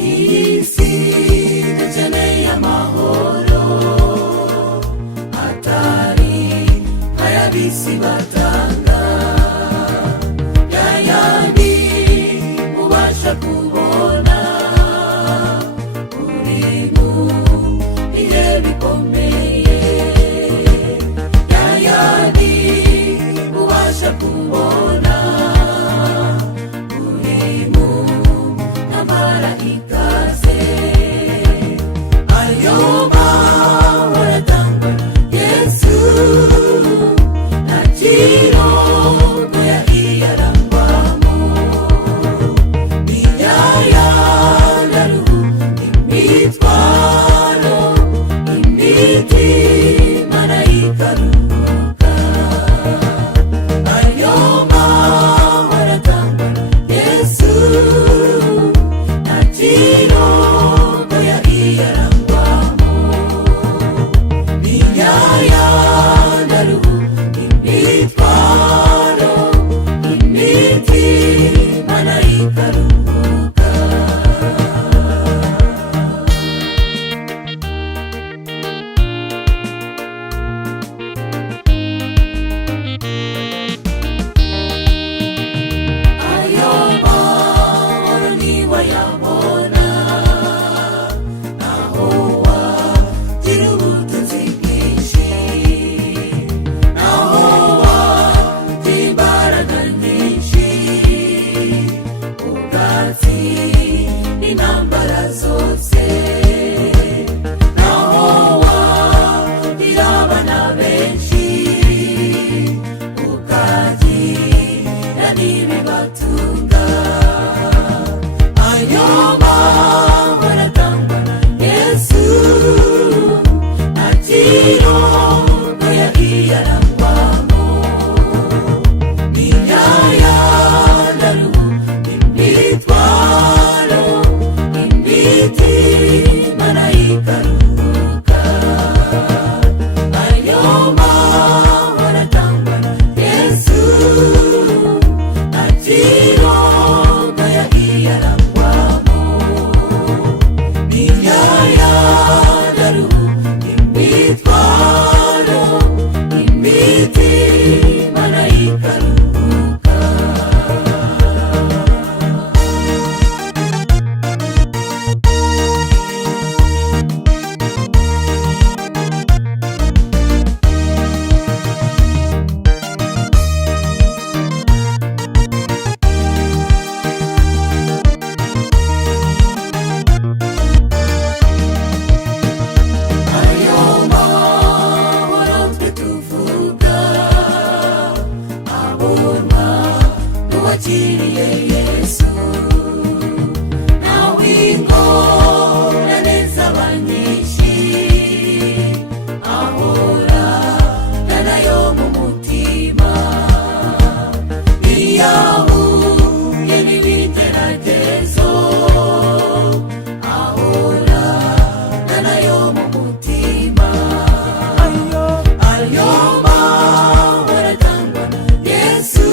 iyi si dukeneye amahoro atari ay'ab'isi batanga, yayandi ubasha kubona uri mu bihe bikomeye, yayandi ubasha kubona uri mu ntambara ikaze. Ayo mahoro atangwa Yesu nta kirogoya iyarangwamo, ni yayandi imitwaro imitima ikaruhuka. Ayo mahoro atangwa Yesu nta kirogoya iyarangwamo, ni yayandi imitwaro imitima ikaruhuka. Ayo mahoro niwayabona naho wagira ubutunzi bwinshi, naho wagira imbaraga nyinshi, ubwatsi n'intambara zose, naho wagira abana benshi ukagira n'ibibatunga. Ayo mahoro atangwa Yesu nta kirogoya iyarangwamo, ni yayandi imitwaro imitima ikaruhuka. Ayo mahoro atangwa Yesu nta kirogoya iyarangwamo, ni yayandi imitwaro imitima ikaruhuka. Ayo mahoro twe tuvuga abonwa n'uwakiriye Yesu, nawe ingorane zaba nyinshi ahorana nayo mu mutima, iyo ahuye n'ibigeragezo ahorana nayo mu mutima. Ayo mahoro atangwa Yesu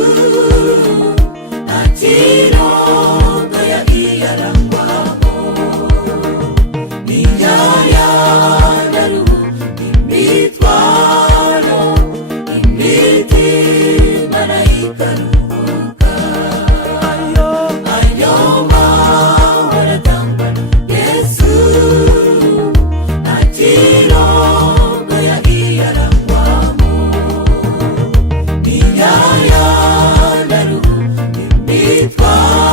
nta kirogoya iyarangwamo, ni yayandi imitwaro imitima ikaruhuka. Ayo mahoro atangwa Yesu nta kirogoya iyarangwamo, ni yayandi imitwaro